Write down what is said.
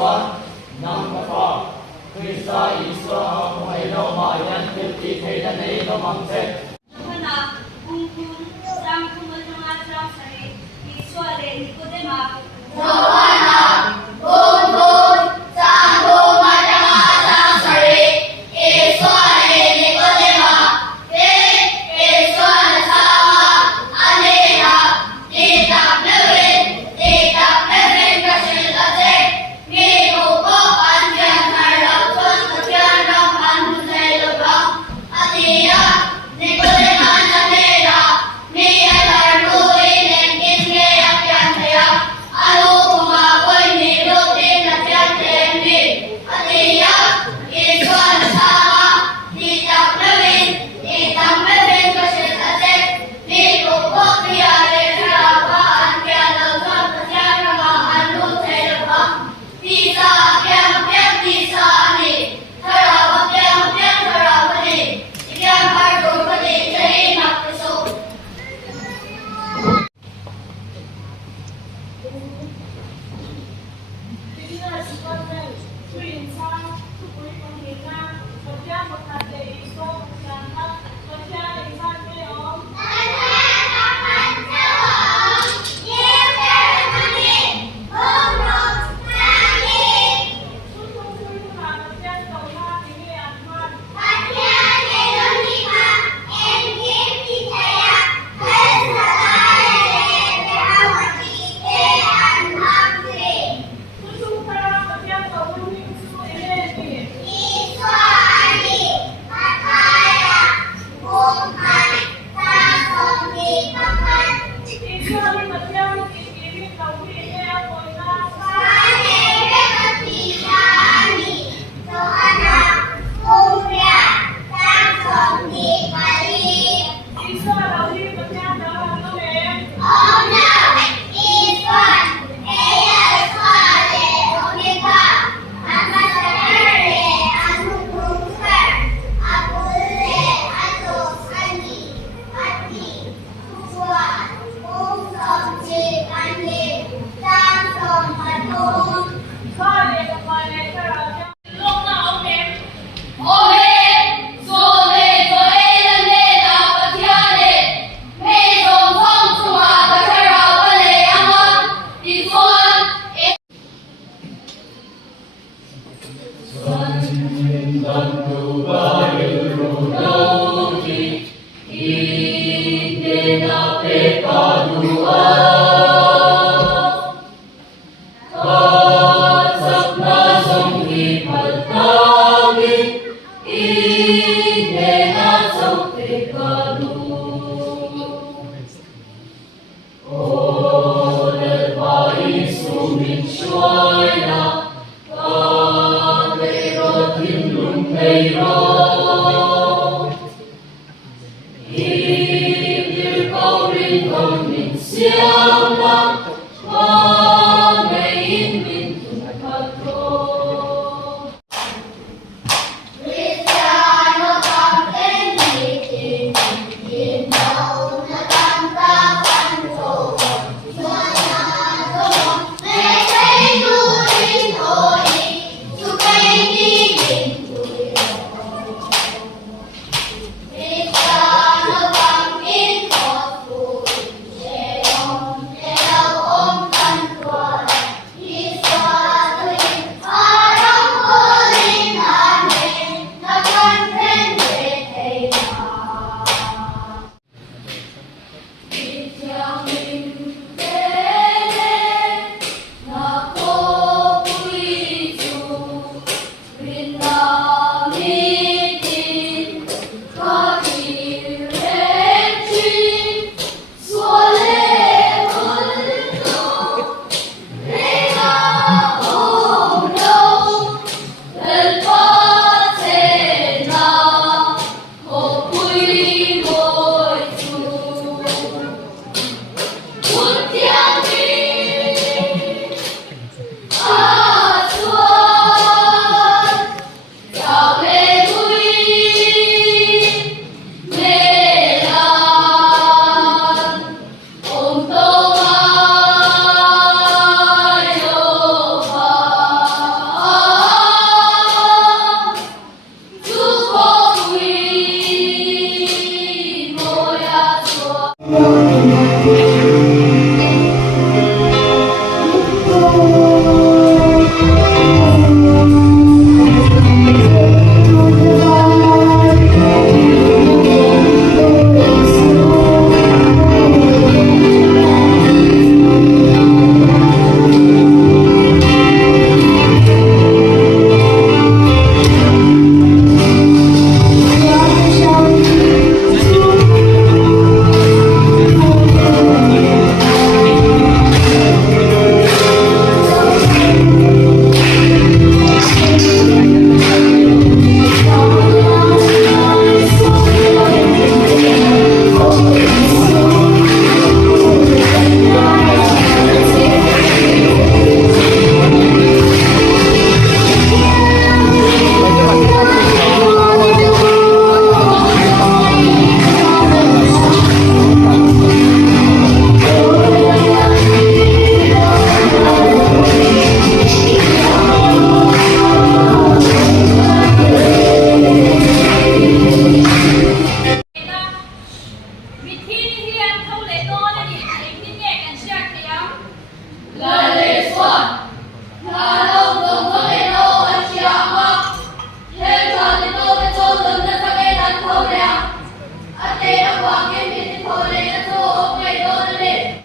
说能不说，会说一说不会肉麻眼就劈腿的那个梦子。Johanna, Kungkun, Sang Kumalunga Sang Sari, Iswale, Nicodema. Johanna, Kungkun, Sang Kumalunga Sang Sari, Iswale, Nicodema. Iswale sama, Anila, Titak Levin Kasil Aceh, Miko ko Anjan Harap Sun Katian Rampan Husay Lubang, Atiya, Nicodema Nanela, Mia Larduin and Kinge Akyan Tayak, Alu Kumakoy ni Lutin na Tiyan Tembi, Atiya, Iswale sama, Titak Levin Kasil Aceh, Miko ko Kiyari Harapan Kyan Lubang Katian Rampan Husay Lubang, Tisa Kyan Kyan Tisa Ani, Harapan Kyan Kyan Harapani, Ikyan Hardupani, Chahin Aktiso. Iswale Mateo, walk in